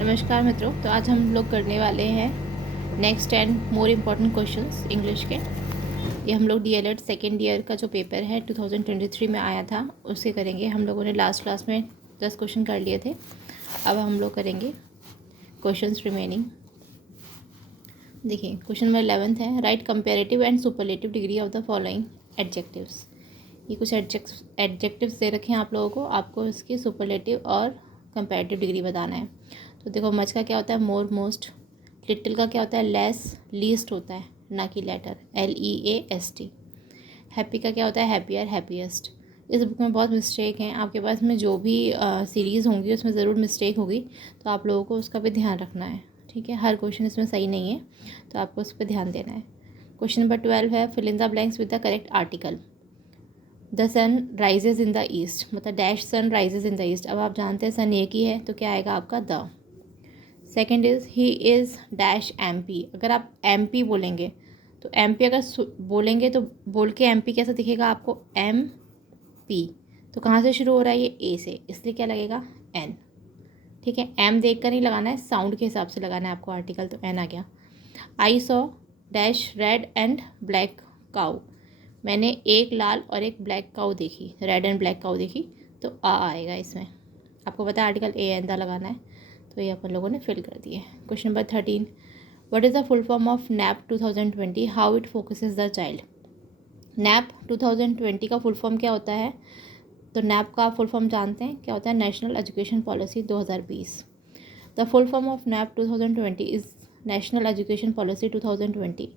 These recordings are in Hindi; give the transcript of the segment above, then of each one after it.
नमस्कार मित्रों। तो आज हम लोग करने वाले हैं next 10 more important questions English के। ये हम लोग डीएलएड सेकेंड ईयर का जो पेपर है 2023 में आया था उससे करेंगे। हम लोगों ने लास्ट क्लास में 10 क्वेश्चन कर लिए थे। अब हम लोग करेंगे क्वेश्चंस रिमेनिंग। देखिए क्वेश्चन नंबर 11 है, right comparative and superlative degree of the following adjectives. ये कुछ एडजेक्टिव्स दे रखे हैं आप लोगों को, आपको इसकी सुपरलेटिव और कंपेरेटिव डिग्री बताना है। तो देखो, मच का क्या होता है, मोर, मोस्ट। लिटिल का क्या होता है, लेस, लीस्ट होता है, ना कि लेटर, LEAST। हैप्पी का क्या होता है, हैप्पियर, हैप्पीएस्ट। इस बुक में बहुत मिस्टेक हैं, आपके पास में जो भी सीरीज़ होंगी उसमें ज़रूर मिस्टेक होगी, तो आप लोगों को उसका भी ध्यान रखना है। ठीक है, हर क्वेश्चन इसमें सही नहीं है, तो आपको उस पर ध्यान देना है। क्वेश्चन नंबर 12 है, fill in the blanks with the correct article. The sun rises in the east, मतलब dash sun rises in the east. अब आप जानते हैं सन एक ही है, तो क्या आएगा आपका, the. Second is he is dash MP। अगर आप MP बोलेंगे तो MP अगर बोलेंगे तो बोल के MP कैसा दिखेगा आपको, MP। तो कहाँ से शुरू हो रहा है, ये A से, इसलिए क्या लगेगा, N। ठीक है, M देख कर नहीं लगाना है, साउंड के हिसाब से लगाना है आपको आर्टिकल, तो N आ गया। I saw dash red and black cow. मैंने एक लाल और एक ब्लैक काऊ देखी, रेड एंड ब्लैक काऊ देखी, तो आ आएगा इसमें। आपको पता है आर्टिकल AN लगाना है, तो ये अपन लोगों ने फिल कर दिए। Question number 13, what is the full form of NAP 2020, how it focuses the child. NAP 2020 का फुल फॉर्म क्या होता है, तो NAP का फुल फॉर्म जानते हैं क्या होता है, national education policy 2020। The full form of NAP 2020 is national education policy 2020।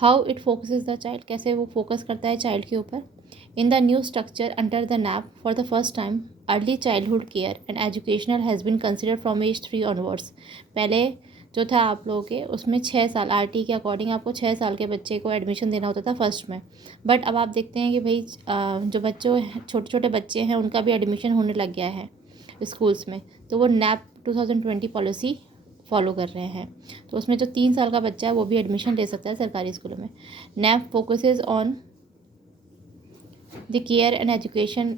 How it focuses the child, कैसे वो फोकस करता है चाइल्ड के ऊपर। In the new structure under the NAP for the first time early childhood care and educational has been considered from age 3 onwards. पहले जो था आप लोगों के उसमें 6 साल, RT के अकॉर्डिंग आपको 6 साल के बच्चे को एडमिशन देना होता था फर्स्ट में। बट अब आप देखते हैं कि भाई जो बच्चों छोटे छोटे बच्चे हैं उनका भी एडमिशन होने लग गया है स्कूल्स में, तो वो NAP 2020 पॉलिसी फॉलो कर रहे हैं। तो उसमें जो 3 साल का बच्चा है वो भी एडमिशन ले सकता है सरकारी स्कूलों में। NAP focuses on the care and education.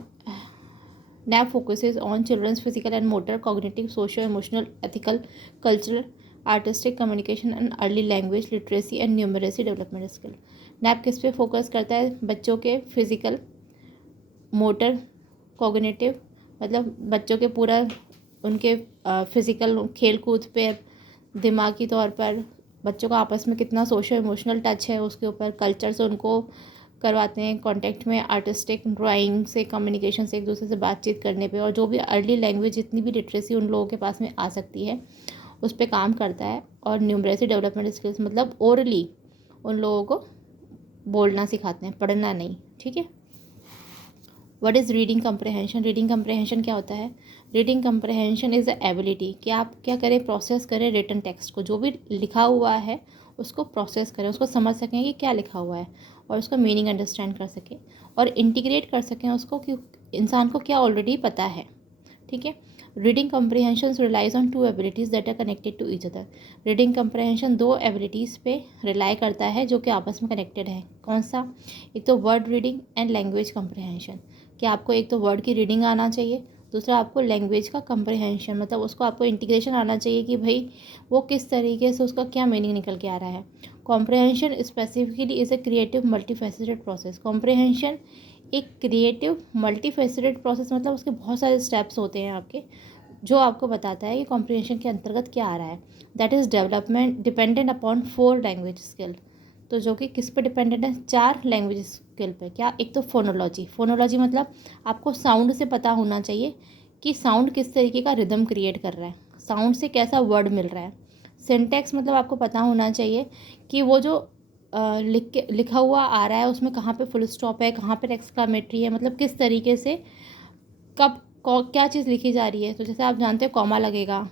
NAP focuses on children's physical and motor, cognitive, socio-emotional, ethical, cultural, artistic, communication and early language literacy and numeracy development skill। NAP किस पे फोकस करता है, बच्चों के फिजिकल, मोटर, कॉग्निटिव, मतलब बच्चों के पूरा उनके फिज़िकल खेल कूद पे, दिमागी तौर पर बच्चों का आपस में कितना सोशो इमोशनल टच है उसके ऊपर, कल्चर से उनको करवाते हैं कॉन्टेक्ट में, आर्टिस्टिक, ड्राइंग से, कम्युनिकेशन से, एक दूसरे से बातचीत करने पे, और जो भी अर्ली लैंग्वेज जितनी भी लिटरेसी उन लोगों के पास में आ सकती है उस पर काम करता है। और न्यूमरेसी डेवलपमेंट स्किल्स मतलब ओरली उन लोगों को बोलना सिखाते हैं, पढ़ना नहीं। ठीक है। व्हाट इज़ रीडिंग कम्प्रहेंशन, रीडिंग कम्प्रहेंशन क्या होता है, रीडिंग कम्प्रहेंशन इज़ द एबिलिटी कि आप क्या करें, प्रोसेस करें रिटन टेक्स्ट को, जो भी लिखा हुआ है उसको प्रोसेस करें, उसको समझ सकें कि क्या लिखा हुआ है और उसका मीनिंग अंडरस्टैंड कर सकें और इंटीग्रेट कर सकें उसको कि इंसान को क्या ऑलरेडी पता है। ठीक है। Reading comprehension relies on 2 abilities that are connected to each other. Reading comprehension 2 abilities पे रिलाई करता है जो कि आपस में कनेक्टेड है। कौन सा, एक तो word reading and language comprehension, कि आपको एक तो वर्ड की रीडिंग आना चाहिए, दूसरा आपको लैंग्वेज का कम्प्रीहेंशन, मतलब उसको आपको इंटीग्रेशन आना चाहिए कि भाई वो किस तरीके से उसका क्या मीनिंग निकल के आ रहा है। Comprehension specifically is a creative multifaceted process. Comprehension एक क्रिएटिव मल्टीफेसेटेड प्रोसेस, मतलब उसके बहुत सारे स्टेप्स होते हैं आपके, जो आपको बताता है कि कॉम्प्रहेंशन के अंतर्गत क्या आ रहा है। That is development dependent upon 4 language skill. तो जो कि किस पे डिपेंडेंट है, 4 लैंग्वेज स्किल पे। क्या, एक तो फोनोलॉजी, फोनोलॉजी मतलब आपको साउंड से पता होना चाहिए कि साउंड किस तरीके का रिदम क्रिएट कर रहा है, साउंड से कैसा वर्ड मिल रहा है। सिंटैक्स मतलब आपको पता होना चाहिए कि वो जो लिखा हुआ आ रहा है उसमें कहाँ पे फुल स्टॉप है, कहाँ पे एक्सक्लेमेटरी है, मतलब किस तरीके से कब क्या चीज़ लिखी जा रही है। तो जैसे आप जानते हो कॉमा लगेगा,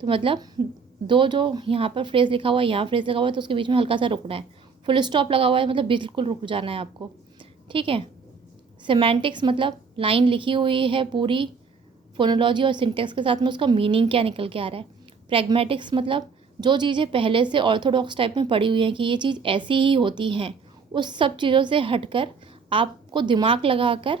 तो मतलब दो जो यहाँ पर फ्रेज़ लिखा हुआ है, यहाँ फ्रेज़ लिखा हुआ है, तो उसके बीच में हल्का सा रुकना है। फुल स्टॉप लगा हुआ है मतलब बिल्कुल रुक जाना है आपको। ठीक है। सेमेंटिक्स मतलब लाइन लिखी हुई है पूरी फोनोलॉजी और सिंटेक्स के साथ में, उसका मीनिंग क्या निकल के आ रहा है। प्रैग्मेटिक्स मतलब जो चीज़ें पहले से ऑर्थोडॉक्स टाइप में पड़ी हुई हैं कि ये चीज़ ऐसी ही होती हैं, उस सब चीज़ों से हटकर आपको दिमाग लगाकर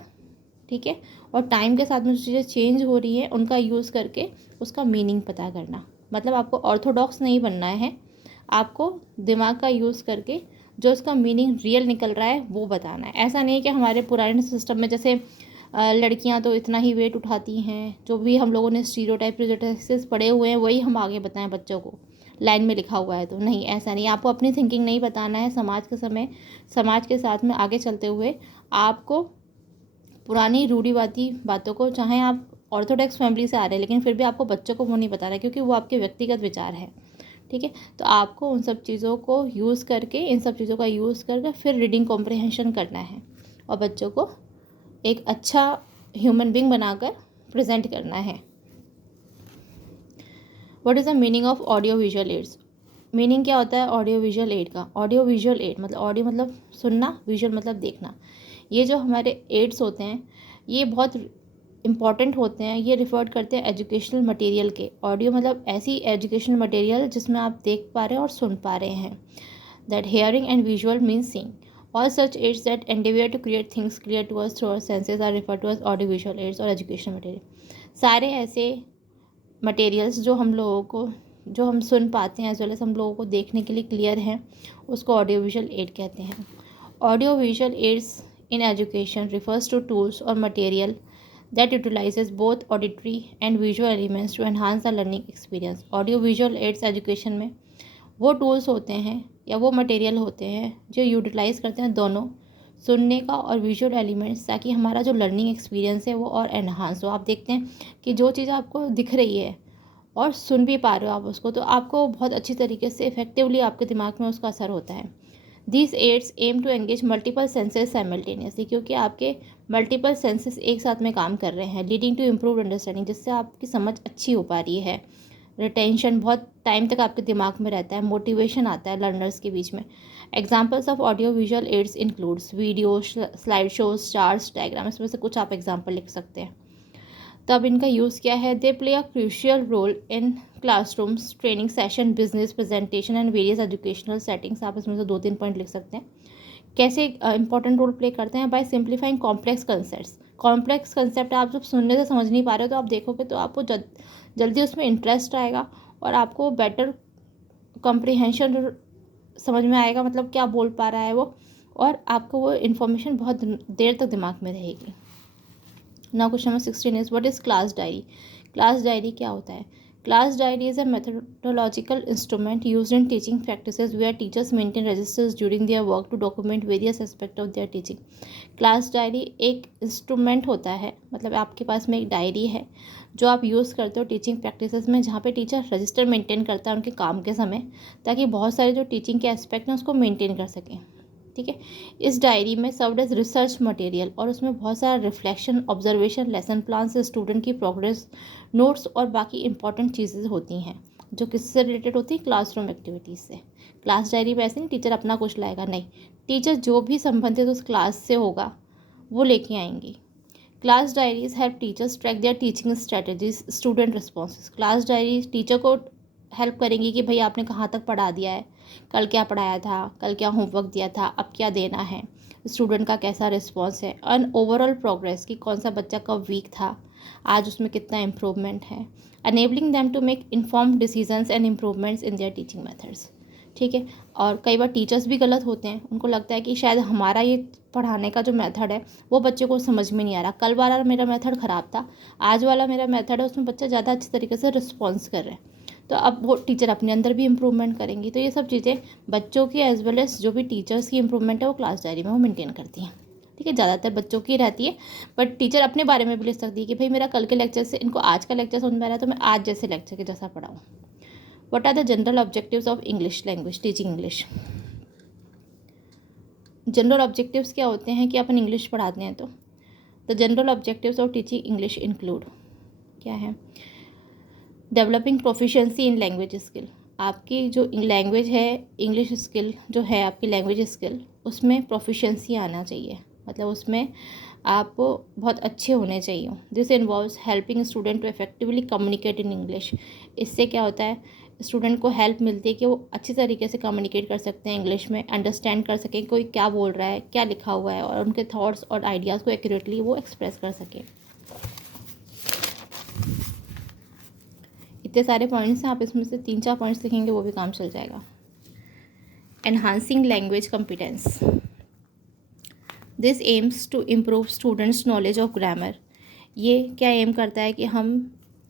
ठीक है। और टाइम के साथ में जो चीज़ें चेंज हो रही हैं उनका यूज़ करके उसका मीनिंग पता करना। मतलब आपको ऑर्थोडॉक्स नहीं बनना है, आपको दिमाग का यूज़ करके जो उसका मीनिंग रियल निकल रहा है वो बताना है। ऐसा नहीं है कि हमारे पुराने सिस्टम में जैसे लड़कियां तो इतना ही वेट उठाती हैं, जो भी हम लोगों ने स्टीरियोटाइप प्रेजुडिसेस पढ़े हुए हैं वही हम आगे बताएं बच्चों को, लाइन में लिखा हुआ है तो नहीं, ऐसा नहीं। आपको अपनी थिंकिंग नहीं बताना है। समाज के साथ में आगे चलते हुए आपको पुरानी रूढ़िवादी बातों को, चाहे आप ऑर्थोडॉक्स फैमिली से आ रहे हैं लेकिन फिर भी आपको बच्चों को वो नहीं बताना है, क्योंकि वो आपके व्यक्तिगत विचार है, ठीक है। तो आपको उन सब चीज़ों को यूज़ करके, इन सब चीज़ों का यूज़ करके फिर रीडिंग कॉम्प्रिहेंशन करना है और बच्चों को एक अच्छा ह्यूमन बीइंग बनाकर प्रेजेंट करना है। What is the meaning of audio visual ads? Meaning क्या होता है ऑडियो विजुअल एड का? ऑडियो विजुअल एड मतलब ऑडियो मतलब सुनना, विजुअल मतलब देखना। ये जो हमारे एड्स होते हैं ये बहुत इम्पॉर्टेंट होते हैं। ये रिफर्ड करते हैं एजुकेशनल मटेरियल के। ऑडियो मतलब ऐसी एजुकेशनल मटेरियल जिसमें आप देख पा रहे हैं और सुन पा रहे हैं। That hearing and visual means seeing. All such aids that endeavor to create things clear to us through our senses are referred to as audiovisual aids और educational material। सारे ऐसे मटेरियल्स जो हम लोगों को, जो हम सुन पाते हैं एज वेल एज हम लोगों को देखने के लिए क्लियर हैं, उसको ऑडियो विजुअल एड कहते हैं। Audio visual aids in education refers to tools और material that utilizes both auditory and visual elements to enhance the learning experience. Audio visual aids education में वो टूल्स होते हैं या वो मटेरियल होते हैं जो यूटिलाइज़ करते हैं दोनों, सुनने का और विजुअल एलिमेंट्स, ताकि हमारा जो लर्निंग एक्सपीरियंस है वो और एनहांस हो। आप देखते हैं कि जो चीज़ आपको दिख रही है और सुन भी पा रहे हो आप उसको, तो आपको बहुत अच्छी तरीके से इफेक्टिवली आपके दिमाग में उसका असर होता है। This aids aim to engage multiple senses simultaneously, क्योंकि आपके मल्टीपल सेंसेस एक साथ में काम कर रहे हैं, लीडिंग टू इम्प्रूव अंडरस्टैंडिंग, जिससे आपकी समझ अच्छी हो पा रही है। रिटेंशन बहुत टाइम तक आपके दिमाग में रहता है, मोटिवेशन आता है लर्नर्स के बीच में। Examples of audio visual ads includes video, slide shows, charts, diagram, इसमें से कुछ आप एग्जाम्पल लिख सकते हैं। तब इनका यूज़ क्या है? They play a crucial role in classrooms, training session, business presentation and various educational settings. आप इसमें से 2-3 पॉइंट लिख सकते हैं। कैसे इंपॉर्टेंट रोल प्ले करते हैं? By simplifying complex concepts. Complex concept आप जब सुनने से समझ नहीं पा रहे हो तो आप देखोगे तो आपको जल्दी उसमें इंटरेस्ट आएगा और आपको बेटर कॉम्प्रिहेंशन समझ में आएगा, मतलब क्या बोल पा रहा है वो, और आपको वो इन्फॉर्मेशन बहुत देर तक दिमाग में रहेगी। Now question number 16 is what is class diary? Class diary क्या होता है? Class diary is a methodological instrument used in teaching practices where teachers maintain registers during their work to document various aspects of their teaching। Class diary एक इंस्ट्रूमेंट होता है, मतलब आपके पास में एक डायरी है जो आप यूज़ करते हो टीचिंग प्रैक्टिसेस में, जहाँ पे टीचर रजिस्टर मेंटेन करता है उनके काम के समय, ताकि बहुत सारे जो टीचिंग के एस्पेक्ट हैं उसको मेंटेन कर सकें, ठीक है। इस डायरी में सर्व्ड एज रिसर्च मटेरियल, और उसमें बहुत सारा रिफ्लेक्शन, ऑब्जर्वेशन, लेसन प्लान से स्टूडेंट की प्रोग्रेस नोट्स और बाकी इंपॉर्टेंट चीज़ें होती हैं जो किससे रिलेटेड होती है? क्लासरूम एक्टिविटीज़ से। क्लास डायरी में ऐसे नहीं टीचर अपना कुछ लाएगा, नहीं, टीचर जो भी संबंधित उस क्लास से होगा वो लेके आएंगी। Class diaries help teachers track there teaching strategies, student responses. Class diary teacher को हेल्प करेंगी कि भाई आपने कहाँ तक पढ़ा दिया है, कल क्या पढ़ाया था, कल क्या होमवर्क दिया था, अब क्या देना है, स्टूडेंट का कैसा रिस्पॉन्स है, एंड ओवरऑल प्रोग्रेस कि कौन सा बच्चा कब वीक था, आज उसमें कितना इम्प्रूवमेंट है, enabling them to make informed decisions and improvements in their teaching methods, ठीक है। और कई बार टीचर्स भी गलत होते हैं, उनको लगता है कि शायद हमारा ये पढ़ाने का जो मेथड है वो बच्चे को समझ में नहीं आ रहा, कल वाला मेरा मेथड ख़राब था, आज वाला मेरा मेथड है उसमें बच्चा ज़्यादा अच्छी तरीके से रिस्पॉन्स कर रहे हैं, तो अब वो टीचर अपने अंदर भी इम्प्रूवमेंट करेंगी। तो ये सब चीज़ें बच्चों की एज वेल एज जो भी टीचर्स की इम्प्रूवमेंट है वो क्लास डायरी में वो मेंटेन करती हैं, ठीक है। ज़्यादातर बच्चों की रहती है, बट टीचर अपने बारे में भी लिख सकती है कि भाई मेरा कल के लेक्चर से इनको आज का लेक्चर समझ में आ रहा है तो मैं आज जैसे लेक्चर के जैसा पढ़ाऊँ। What are the general objectives of English language, teaching English? General objectives क्या होते हैं कि अपन इंग्लिश पढ़ाते हैं तो the general objectives of teaching English include क्या है? Developing proficiency in language skill. आपकी जो लैंग्वेज है, इंग्लिश स्किल जो है आपकी लैंग्वेज स्किल, उसमें प्रोफिशिएंसी आना चाहिए, मतलब उसमें आप बहुत अच्छे होने चाहिए। This involves helping student to effectively communicate in English. इससे क्या होता है, स्टूडेंट को हेल्प मिलती है कि वो अच्छी तरीके से कम्युनिकेट कर सकते हैं इंग्लिश में, अंडरस्टैंड कर सकें कोई क्या बोल रहा है, क्या लिखा हुआ है, और उनके थॉट्स और आइडियाज़ को एक्यूरेटली वो एक्सप्रेस कर सकें। इतने सारे पॉइंट्स हैं, आप इसमें से 3-4 पॉइंट्स लिखेंगे वो भी काम चल जाएगा। Enhancing language competence, this aims to improve students knowledge of grammar. ये क्या एम करता है कि हम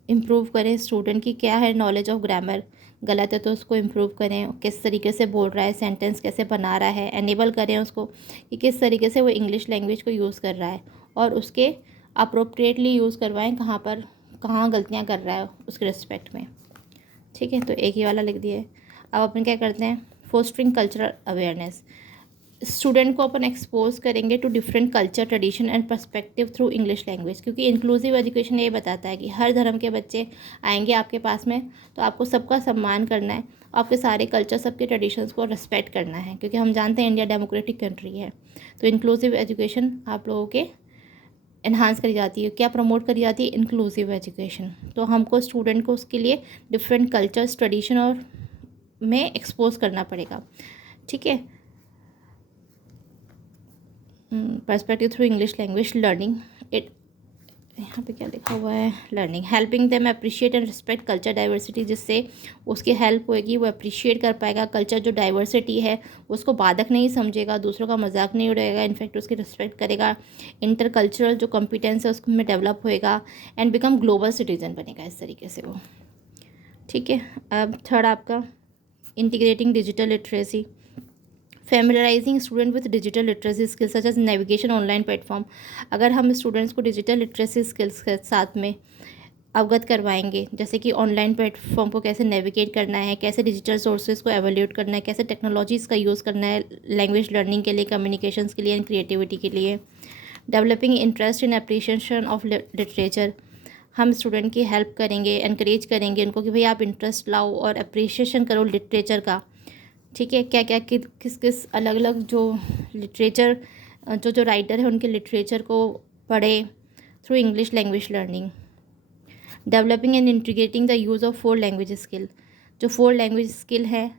इम्प्रूव करें स्टूडेंट की क्या है नॉलेज ऑफ ग्रामर, गलत है तो उसको इम्प्रूव करें, किस तरीके से बोल रहा है, सेंटेंस कैसे बना रहा है, एनेबल करें उसको कि किस तरीके से वो इंग्लिश लैंग्वेज को यूज़ कर रहा है, और उसके अप्रोप्रिएटली यूज़ करवाएं कहाँ पर कहाँ गलतियाँ कर रहा है उसके रिस्पेक्ट में। ठीक है, तो एक ही वाला लिख दिए। अब अपन क्या करते हैं, फोस्टरिंग कल्चरल अवेयरनेस। स्टूडेंट को अपन एक्सपोज करेंगे to different culture, tradition and perspective through English language, क्योंकि इंक्लूसिव एजुकेशन ये बताता है कि हर धर्म के बच्चे आएंगे आपके पास में, तो आपको सबका सम्मान करना है, आपके सारे कल्चर, सबके ट्रेडिशंस को रिस्पेक्ट करना है, क्योंकि हम जानते हैं इंडिया डेमोक्रेटिक कंट्री है। तो इंक्लूसिव एजुकेशन आप लोगों के एनहांस करी जाती है, क्या प्रमोट करी जाती है, इंक्लूसिव एजुकेशन। तो हमको स्टूडेंट को उसके लिए डिफरेंट कल्चर्स, ट्रेडिशन और में एक्सपोज करना पड़ेगा। ठीक है, perspective through English language learning, it यहाँ पे क्या लिखा हुआ है, learning helping them appreciate and respect culture diversity, जिससे उसकी हेल्प होएगी, वो अप्रिशिएट कर पाएगा कल्चर जो डाइवर्सिटी है, उसको बाधक नहीं समझेगा, दूसरों का मजाक नहीं उड़ाएगा, इनफैक्ट उसकी रिस्पेक्ट करेगा, इंटर कल्चरल जो कॉम्पिटेंस है उसमें डेवलप होएगा, एंड बिकम ग्लोबल सिटीजन बनेगा इस तरीके से वो। ठीक है, अब थर्ड आपका integrating digital literacy, familiarizing student with digital literacy skills such as navigation online platform. अगर हम स्टूडेंट्स को डिजिटल लिटरेसी स्किल्स के साथ में अवगत करवाएंगे, जैसे कि ऑनलाइन प्लेटफॉर्म को कैसे नेविगेट करना है, कैसे डिजिटल सोर्सेज को एवेल्यूएट करना है, कैसे टेक्नोलॉजीज़ का यूज़ करना है लैंग्वेज लर्निंग के लिए, कम्युनिकेशंस के लिए एंड क्रिएटिविटी के लिए। Developing interest in appreciation of literature, हम स्टूडेंट की हेल्प करेंगे, इनक्रेज करेंगे उनको कि भाई आप इंटरेस्ट लाओ और अप्रिशिएशन करो लिटरेचर का। ठीक है, क्या क्या किस किस अलग अलग जो लिटरेचर जो राइटर है उनके लिटरेचर को पढ़े through English language learning. Developing and integrating the use of 4 language skill, जो 4 लैंग्वेज स्किल है,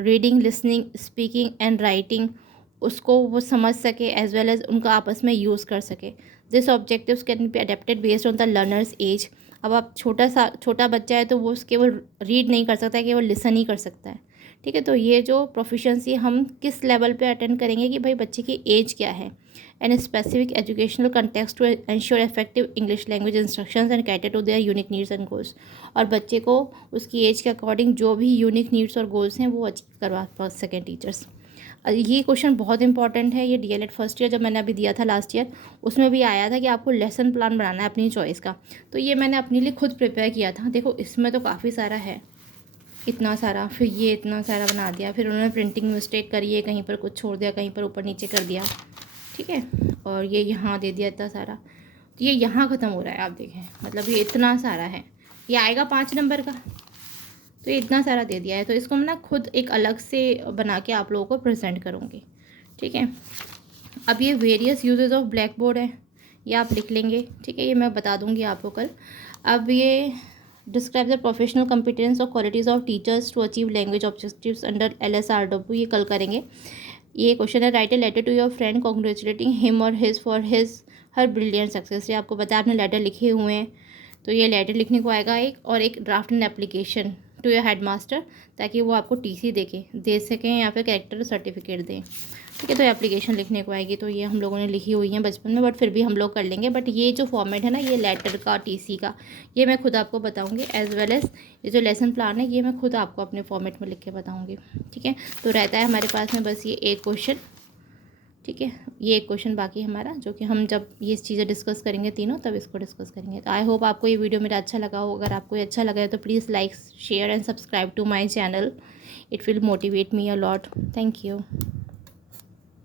reading, listening, speaking and writing, उसको वो समझ सके एज वेल एज उनका आपस में यूज़ कर सके। This objectives can be adapted based on the learners age. अब आप छोटा बच्चा है तो वो केवल रीड नहीं कर सकता है, केवल लिसन ही कर सकता है। ठीक है, तो ये जो प्रोफिशेंसी हम किस लेवल पे अटेंड करेंगे कि भाई बच्चे की एज क्या है, and specific educational context to ensure effective English language instructions and cater to their unique needs and goals. और बच्चे को उसकी एज के अकॉर्डिंग जो भी यूनिक नीड्स और गोल्स हैं वो अचीव करवा सकें टीचर्स। ये क्वेश्चन बहुत इंपॉर्टेंट है, ये डीएलएड फर्स्ट ईयर जब मैंने अभी दिया था लास्ट ईयर, उसमें भी आया था कि आपको लेसन प्लान बनाना है अपनी चॉइस का। तो ये मैंने अपने लिए खुद प्रिपेयर किया था। देखो इसमें तो काफ़ी सारा है, इतना सारा, फिर ये इतना सारा बना दिया, फिर उन्होंने प्रिंटिंग मिस्टेक करी है, कहीं पर कुछ छोड़ दिया, कहीं पर ऊपर नीचे कर दिया। ठीक है, और ये यहाँ दे दिया इतना सारा, तो ये यहाँ ख़त्म हो रहा है, आप देखें, मतलब ये इतना सारा है, ये आएगा 5 नंबर का, तो ये इतना सारा दे दिया है। तो इसको मैं ना खुद एक अलग से बना के आप लोगों को प्रेजेंट करूँगी। ठीक है, अब ये various uses of black board है, ये आप लिख लेंगे। ठीक है, ये मैं बता दूँगी आपको कल। अब ये डिस्क्राइब द प्रोफेशनल कॉम्पिटेंस और qualities of teachers to achieve language objectives under LSRW, ये कल करेंगे। ये क्वेश्चन है, write a letter to your friend congratulating him और his for his her brilliant success. ये आपको बताया, आपने लेटर लिखे हुए हैं, तो ये लेटर लिखने को आएगा एक, और एक draft and application to your headmaster, ताकि वो आपको TC दे सकें या फिर कैरेक्टर सर्टिफिकेट दें। ठीक है, तो एप्लीकेशन लिखने को आएगी, तो ये हम लोगों ने लिखी हुई है बचपन में, बट फिर भी हम लोग कर लेंगे। बट ये जो फॉर्मेट है ना, ये लेटर का, TC का, ये मैं खुद आपको बताऊंगी, एज वेल एज ये जो लेसन प्लान है ये मैं खुद आपको अपने फॉर्मेट में लिख के बताऊंगी। ठीक है, तो रहता है हमारे पास में बस ये एक क्वेश्चन। ठीक है, ये एक क्वेश्चन बाकी है हमारा, जो कि हम जब ये चीज़ें डिस्कस करेंगे तीनों, तब इसको डिस्कस करेंगे। तो आई होप आपको ये वीडियो मेरा अच्छा लगा हो। अगर आपको ये अच्छा लगा है तो please like, share and subscribe to my channel, it will motivate me a lot. Thank you.